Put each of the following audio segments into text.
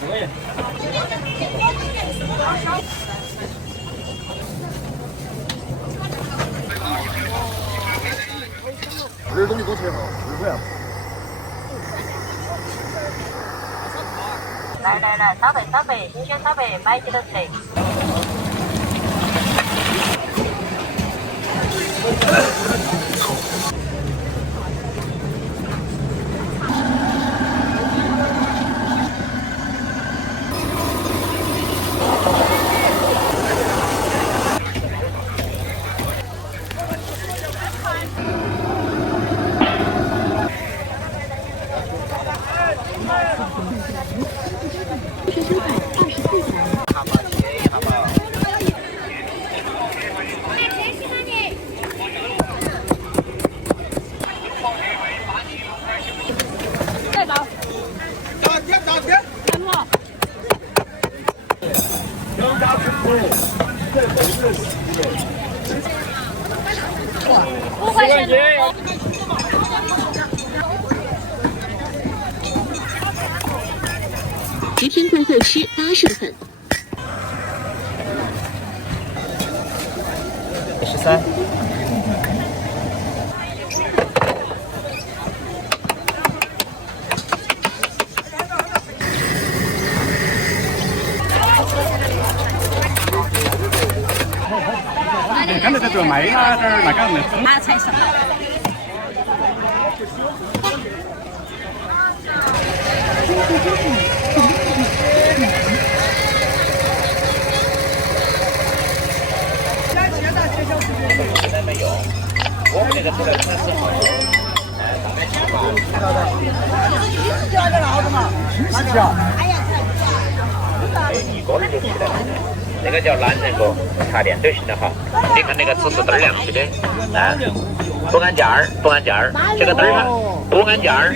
这东西都特别好，实惠啊！来，烧贝，新鲜烧贝，买几都是的。5块钱。10天过后吃8胜粉。13。看到这个卖啊，这儿那个那拿菜上。现在没有，我们那个出来它是好的，大概7磅。一个人就起来了。那个叫懒人锅，插电就行了哈。你看那个瓷是灯亮起的，啊，不按件儿，这个灯儿不按件儿。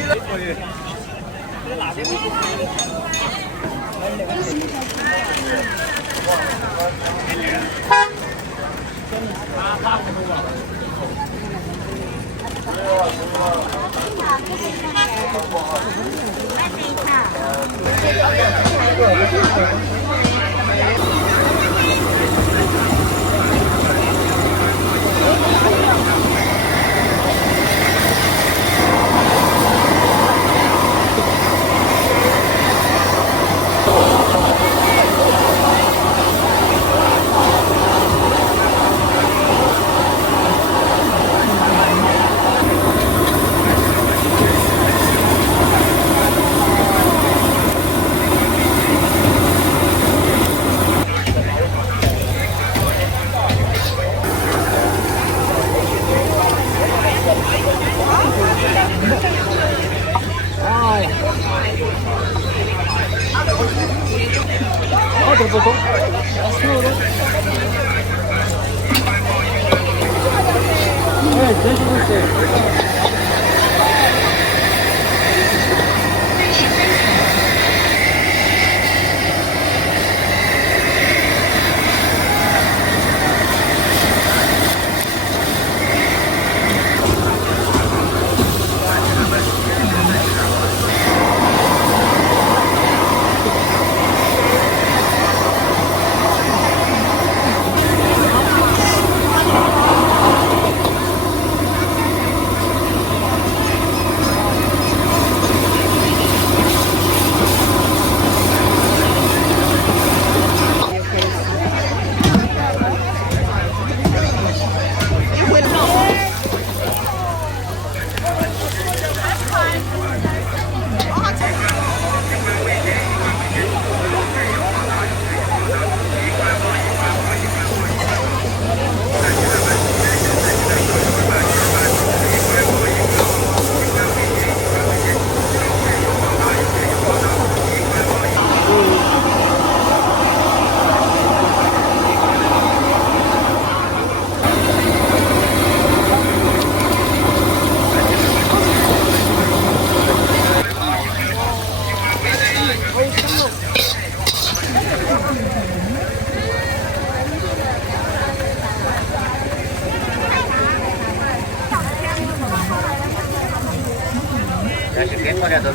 但是给我俩都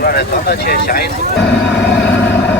拿来装到起，下一次。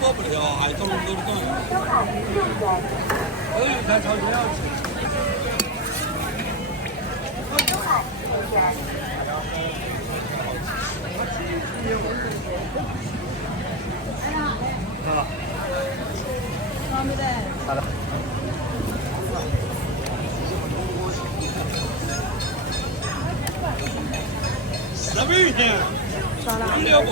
跑不了，还走。哎呦，咱朝这样去。好的。那边一天，不了不。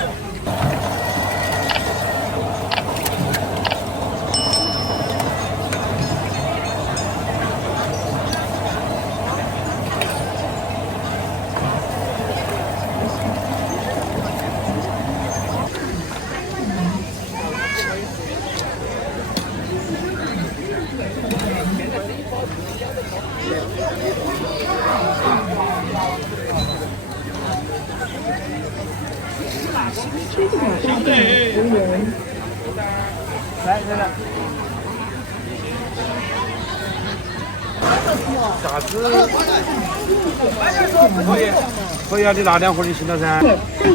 来，啥子？可以啊，你拿2盒就行了噻。对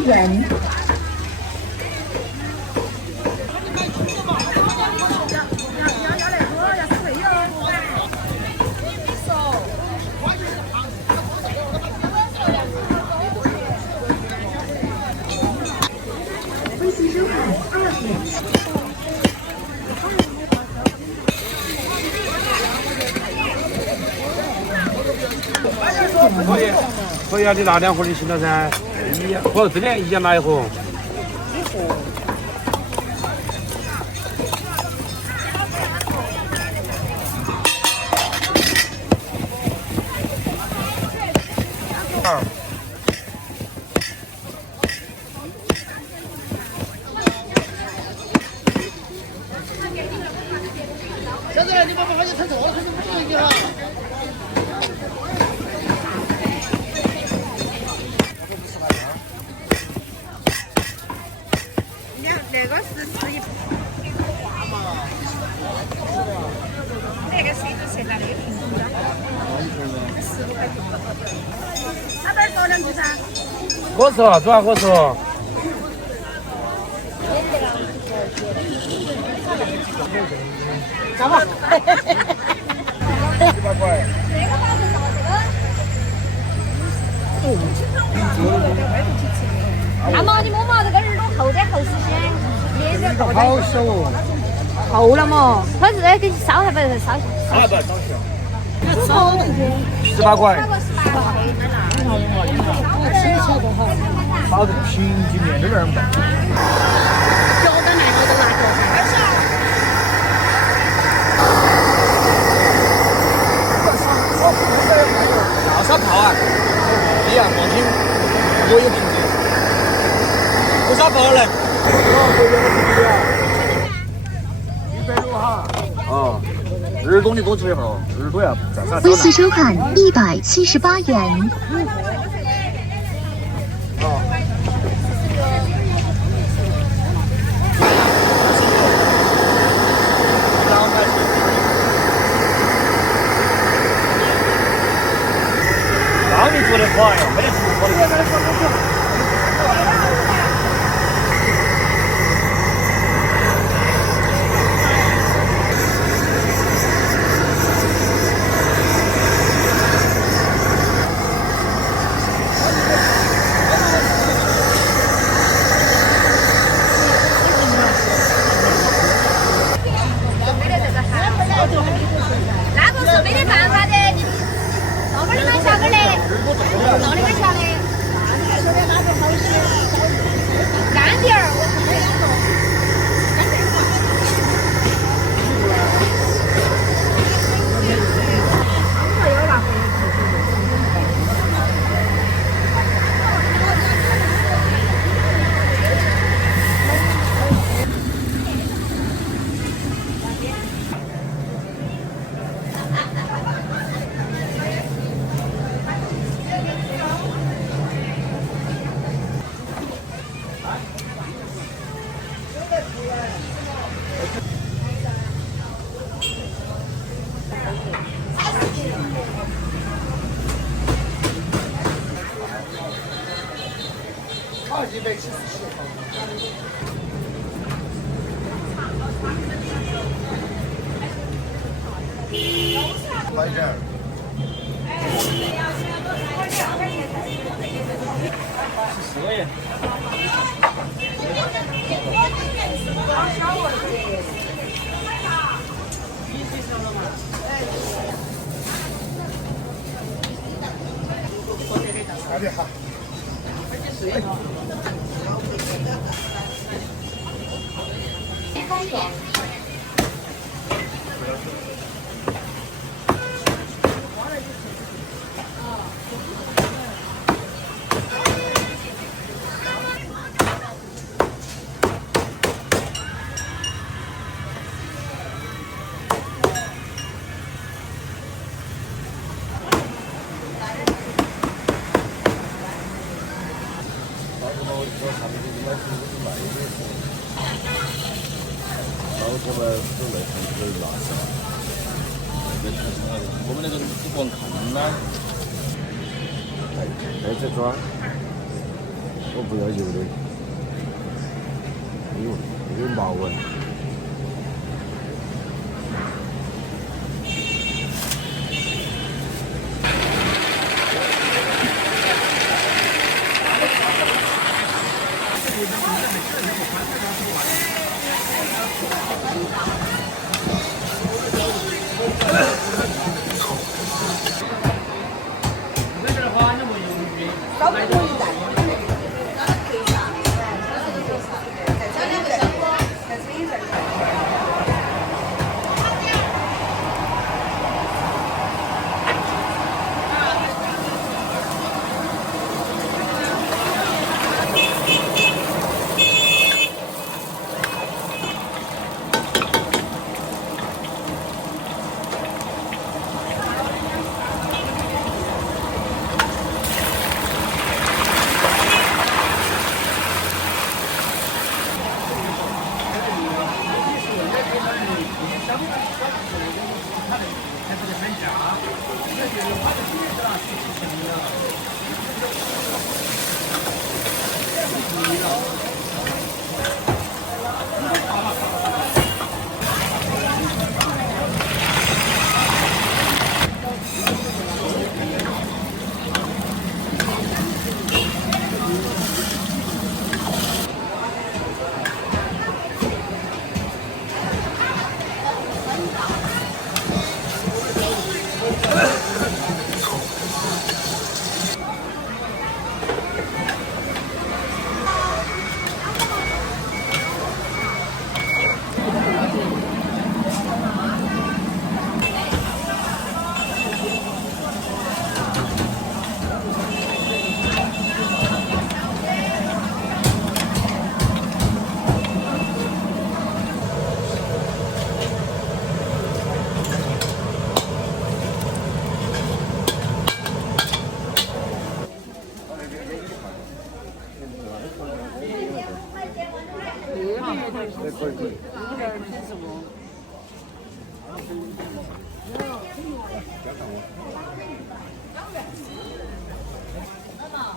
人。微信收看2点。可以啊，你拿2盒就行了噻。不，这边一人拿1盒。现在你把把它拆错了，它就不能给哈。那个是11，那个是1.7的那个品种的，15块钱。他这说2句噻。我说，主要我说。干嘛？100块。大毛，你摸摸这个耳朵厚得厚实些，脸色厚得。好小哦。厚了嘛，它是给你烧还不是烧？啊不，烧18块。烧这个平均面这边儿嘛。脚的那个都拿脚。大沙炮啊！一样放心，我有凭据。不沙炮来。160哈。哦，耳朵你多吃一号，耳朵要再啥？微信收看178元。那你做的快呀，没得做的。那个是没得办法的，你到哪儿买小根的，到哪儿买小的，干点儿。177。摆件儿。10个月。好的好。我们那个只光看呢。哎，这砖我不要油的。哎呦，这个毛纹。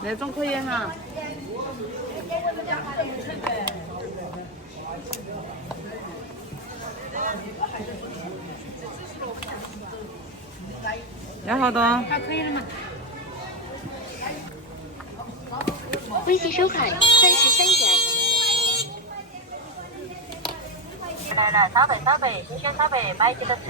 那种可以哈。要好多？还可以了嘛。微信收款33元。来，烧贝，新鲜烧贝，买几个吃？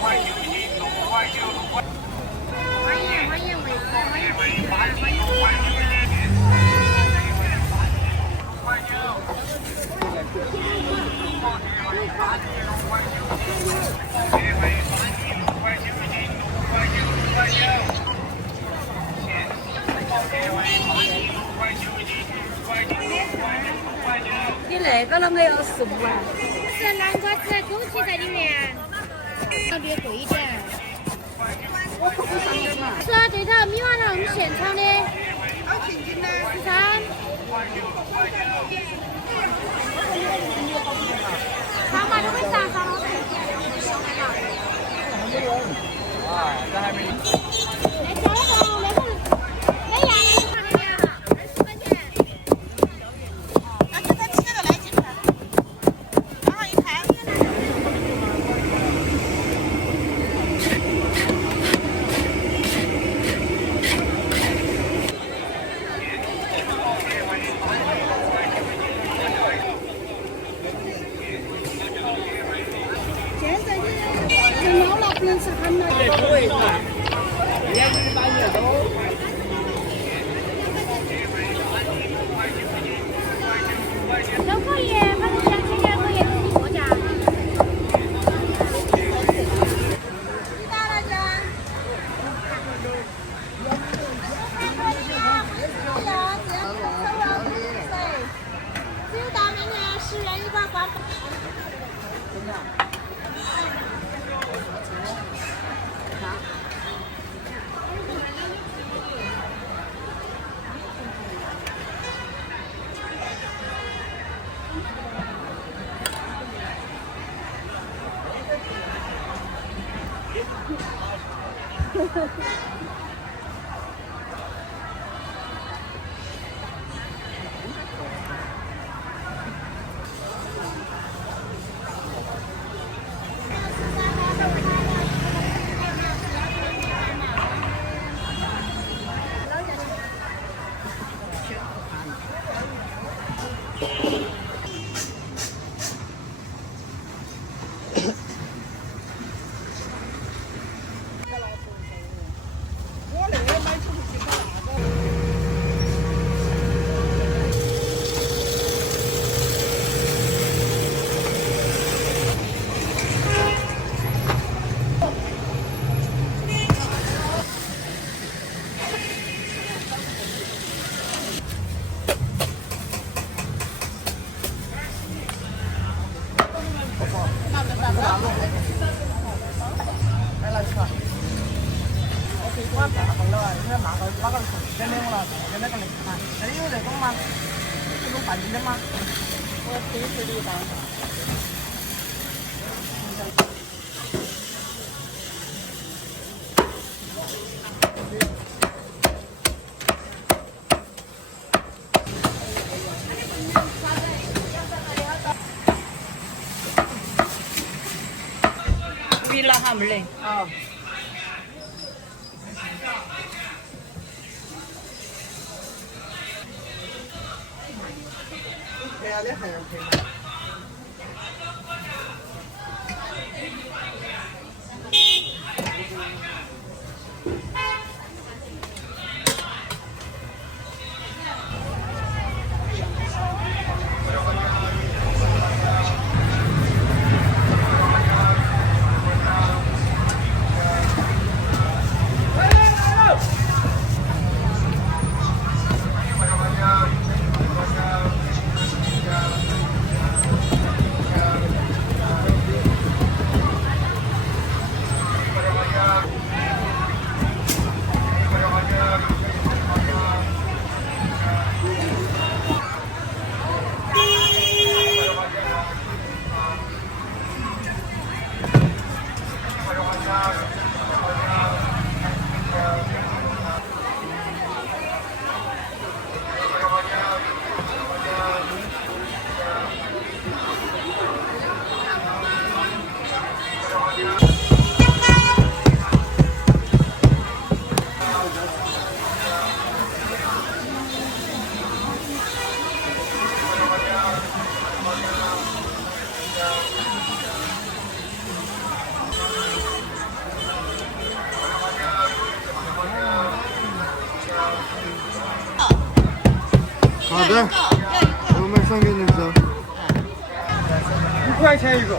欢迎，那个了，我要15万。是南瓜子、枸杞在里面，要略贵一点。是啊，对头，米花糖我们现炒的。13。上嘛都会上上了。啊，这还没。那加了个那个那样的看那边哈，20块钱。那这才7个来进去，然后一看。现在的猫了，不能吃很了。都可以，反正2000年可以特价。只有到明年10月1号关。米了哈没得。啊。这样的还要配吗？好的，我们送给你们。1块钱一个。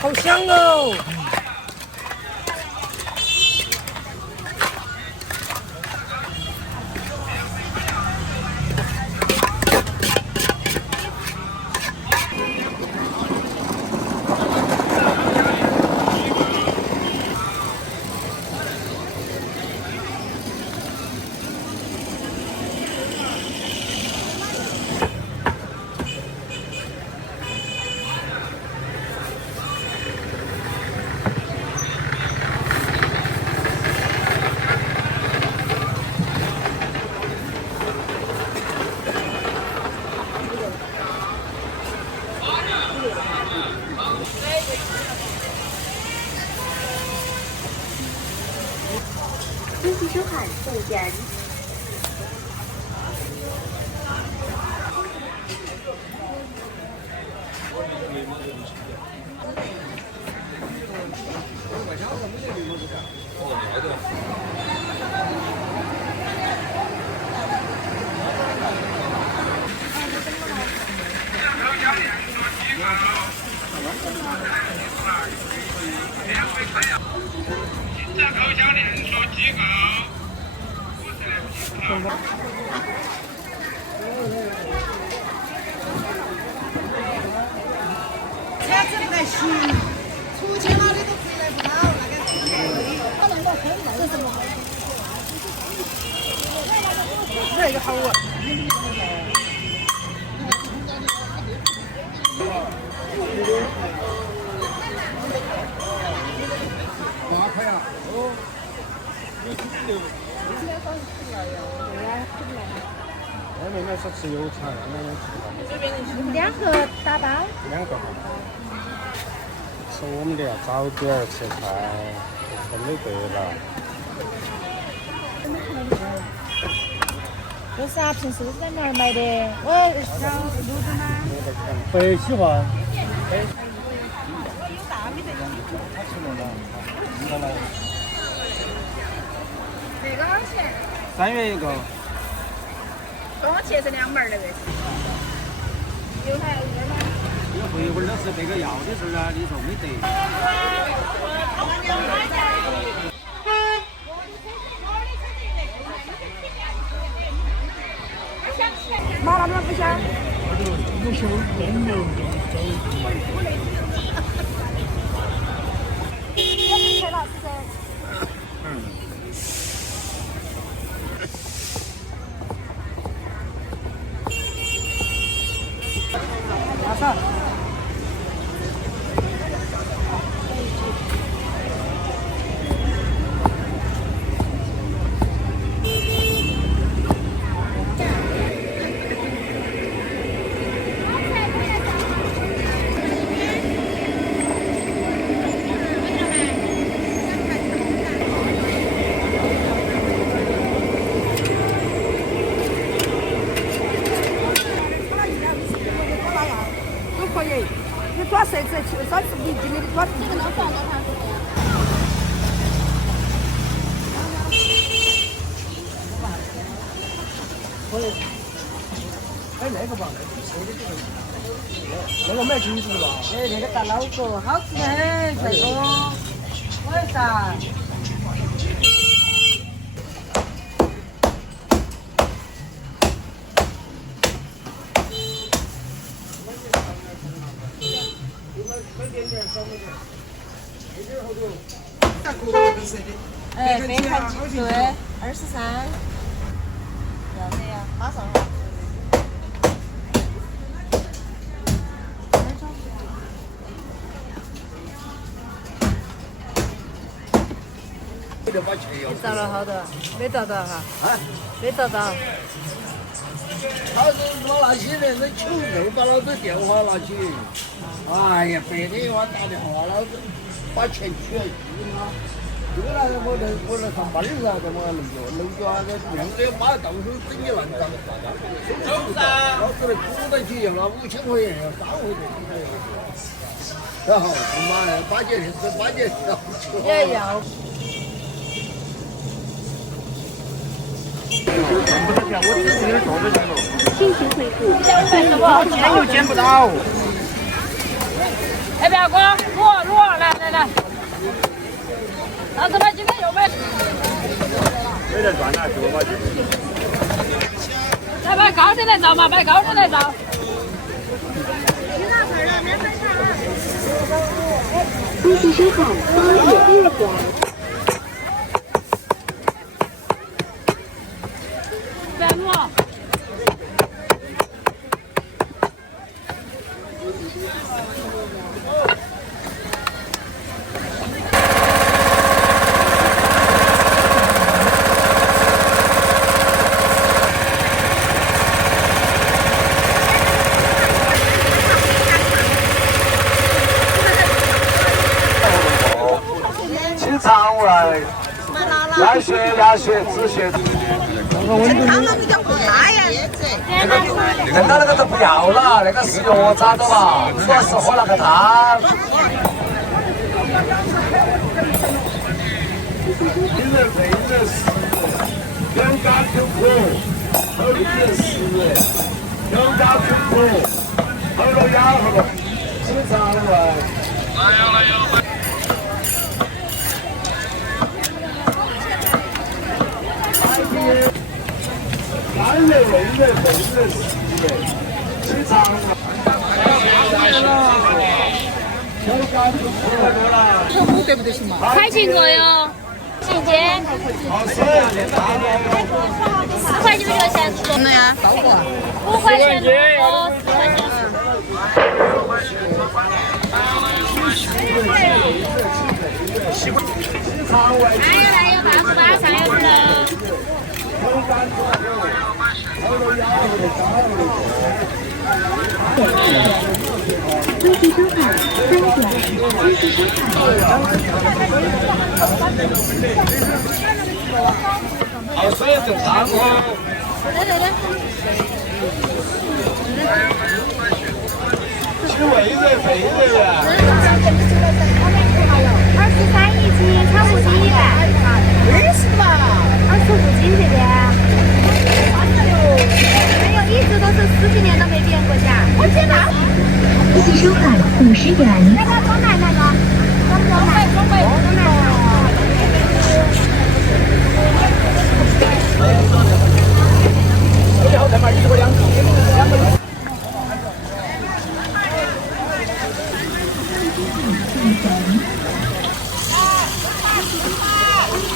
好香哦！恭喜收看会展。车子那个行，出去哪里都回来不到，那个这什么？这个好啊。8块啊！哦。我妹妹是吃油菜，2个打包。2个。吃我们的要早点吃菜，真的对了。为啥平时都是在哪儿买的？我想卤子吗？不喜欢。这个多少钱3元1个。跟我切成2枚儿的这。有还有2吗？会一会儿都是这个要的时候呢，你说没得。麻辣吗？不香。不香，真的。陈老师噻。马上。你抓绳子，30厘米的抓绳子。可以。哎，那个吧，那个买金子的吧？哎，那个大脑壳好吃很，这个我也炸。哎，北韩鸡对，23。要的呀，马上。你找了好多？没找到哈？啊？没找到。他是我那些人，那求肉把老子电话拿起，哎呀，白天给我打电话，老子把钱取了这个呢，我来上班儿噻，怎么弄脚啊？这两个妈到时候整你烂账，老子来鼓捣起要了5000块钱，要3回这1个月，然后他妈的8件事也要。挣不得钱，我自己做就行了。进行恢复。今天又捡不到。哎，表哥，螺，来，老子们今天又没。没得赚了，就把这。来买高点来照嘛，买高点来照。恭喜收看8月6日。白木。清肠胃，鸭血、止血。汤了比较不辣呀。那个都不要了，那个是药渣的嘛，主要是喝那个汤。一人配1人10，两家9口，后1人10，两家9口，后了鸭后了，清肠胃。来哟。3人1人配1人10，清肠胃。快进过哟，进阶。4块9角钱做的呀，5块钱多，4块钱。来有大48上有了。恭喜收看3点，恭喜收好，所以就汤哦。吃胃人配1人呀。23一斤，炒不鸡100。20嘛。25斤这边。没有，一直都是10几年都没变过价。我天哪！恭喜收看50元。那个中买那个，中买。最后再买1个2个。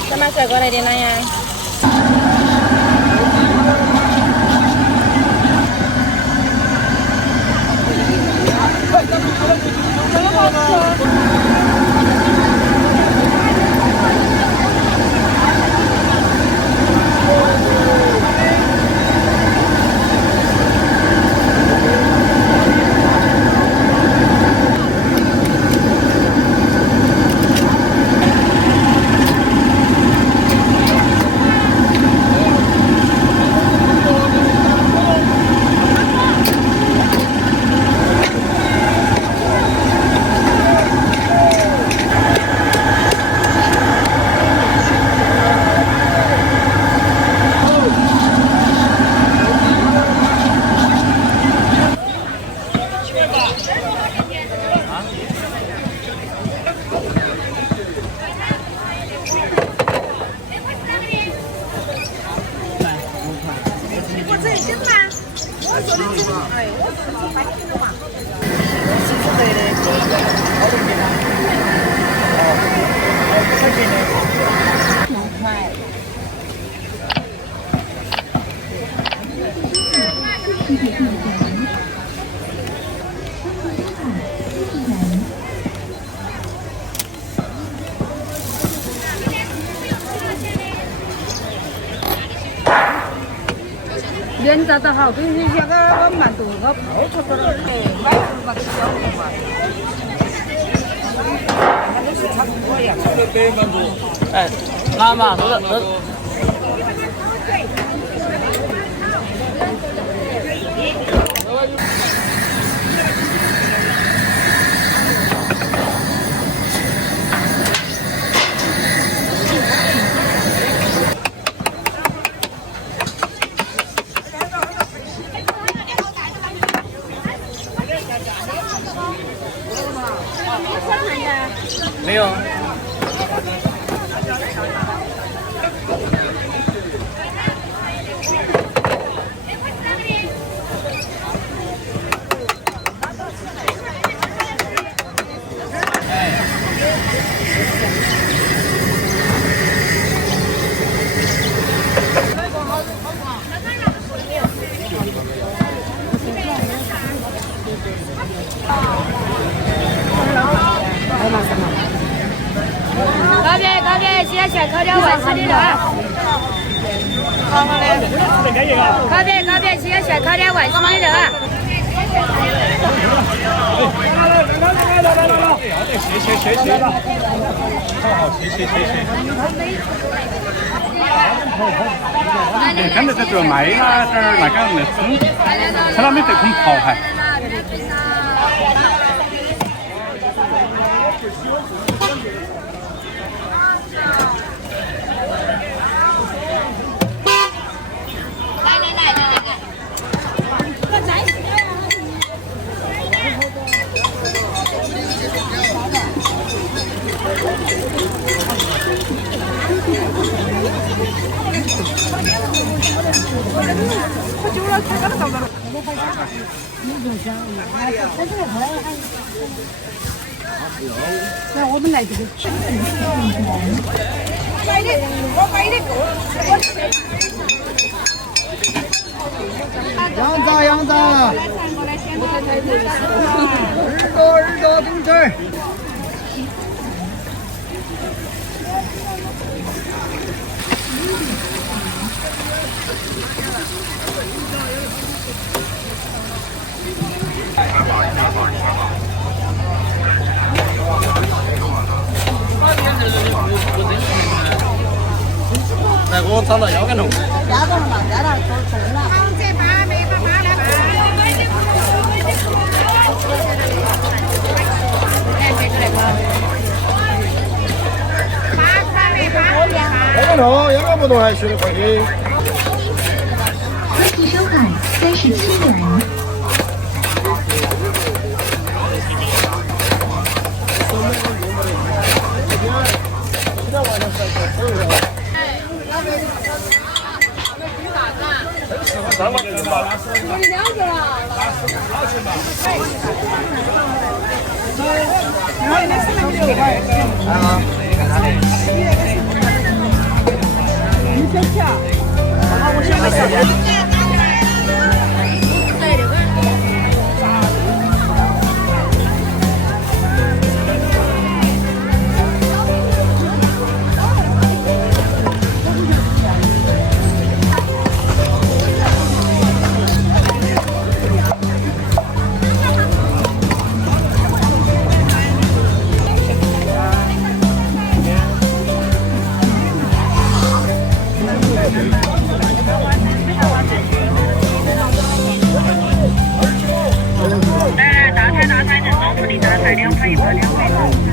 再买帅哥来点哪样？面炸得好，跟你像个我馒头我泡出来了，买那个小米嘛，那个是差不多呀。哎，拿嘛，都。没有。嗰邊試一試佢哋為師呢度啊！嗰邊試一試佢哋為師呢度啊！看到这个卖啦，这儿那个那风，看到没得空跑还。 那我们来这个吃。买的，我买的够。羊杂羊杂，耳朵冰这儿。 来，我找到腰杆头。压到了嘛，压到重了。好，这八没八八来八。腰杆头，腰杆不动还学得快些。关系收款37元。 打菜，这招呼你打菜2块1块2块。